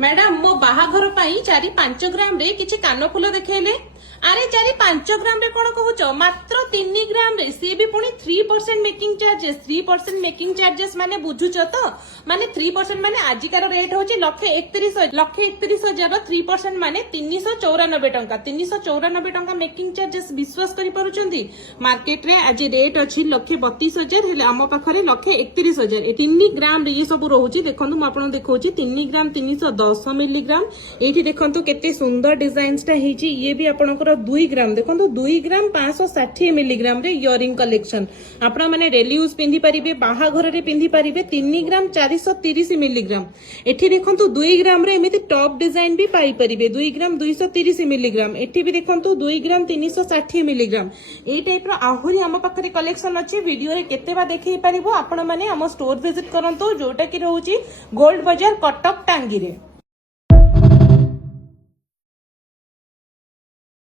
Madam मो बाहाघर पाई 4-5 ग्राम रे किछि कान फूल देखैले। अरे 4-5 ग्राम रे कोन कहूच मात्र 3 ग्राम रे सी भी पुणी 3% मेकिंग चार्जेस 3% मेकिंग चार्जेस माने बुझुच तो माने 3% माने आजिकार रेट होची 1,31,000 3% माने 394 टंका 394 टंका मेकिंग चार्जेस विश्वास करि परुचंदी। मार्केट रे आज रेट अछि 1,32,000 हेले आम पाखरे 1,31,000 3 ग्राम रे ये सब रहउची। देखंतु म आपन देखौची 3 ग्राम 310 मिलीग्राम एठी देखंतु केते सुंदर डिजाइन्स ता हेची। ये भी आपनकर 2 ग्राम देखो 2 ग्राम 560 मिलीग्राम रे इयरिंग कलेक्शन आपण माने डेली यूज पिंधि परिबे बाहाघर रे पिंधि परिबे 3 ग्राम 430 मिलीग्राम एठी देखंतु 2 ग्राम रे एमिति टॉप डिजाइन भी पाई परिबे 2 ग्राम 230 मिलीग्राम एठी भी देखंतु 2 ग्राम 360 मिलीग्राम ए टाइप रो आहुरी हम पाखरे कलेक्शन अछि। वीडियो रे केते बा देखै परिबो आपण माने हम स्टोर विजिट करंतो जोटा कि रहउची गोल्ड बाजार कटक टांगी रे।